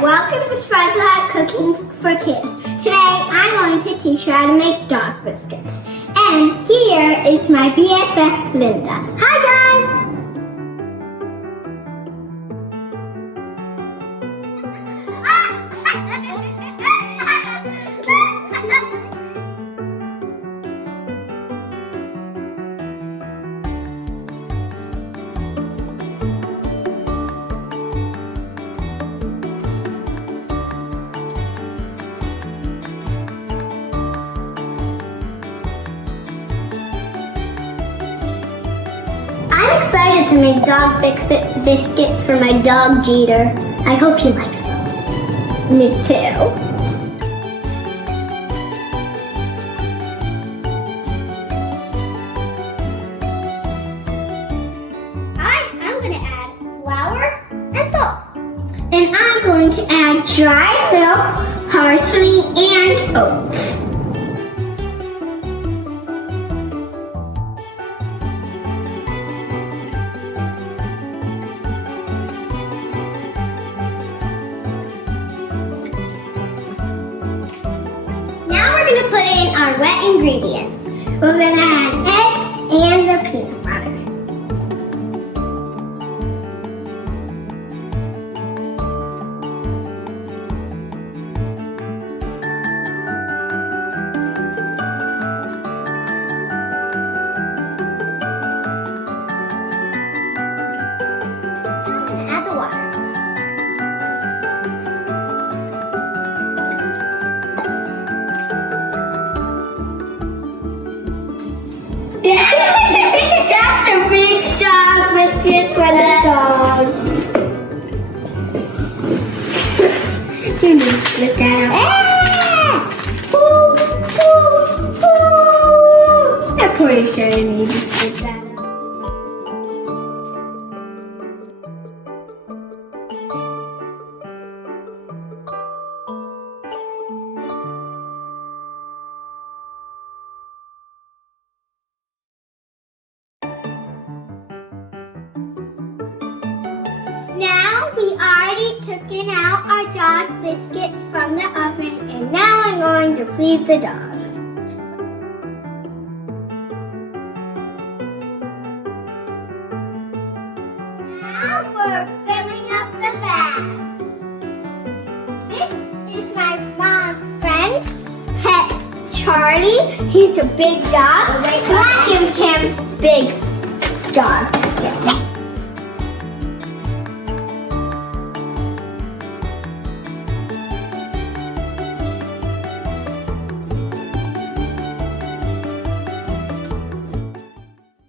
Welcome to Preheat Cooking for Kids. Today I'm going to teach you how to make dog biscuits. And here is my BFF Linda. Hi guys! I'm excited to make dog biscuits for my dog Jeter. I hope he likes them. Me too. I'm going to add flour and salt. And I'm going to add dried milk, parsley, and oats. We're going to put in our wet ingredients. We're going to add eggs and the peanut butter. I'm going to add the water. That's a big dog biscuit for the dog. You need to split that out. I'm pretty sure you need to split that out. Now we already taken out our dog biscuits from the oven, and now I'm going to feed the dog. Now we're filling up the bags. This is my mom's friend, Pet Charlie. He's a big dog, so I give him big dog biscuits.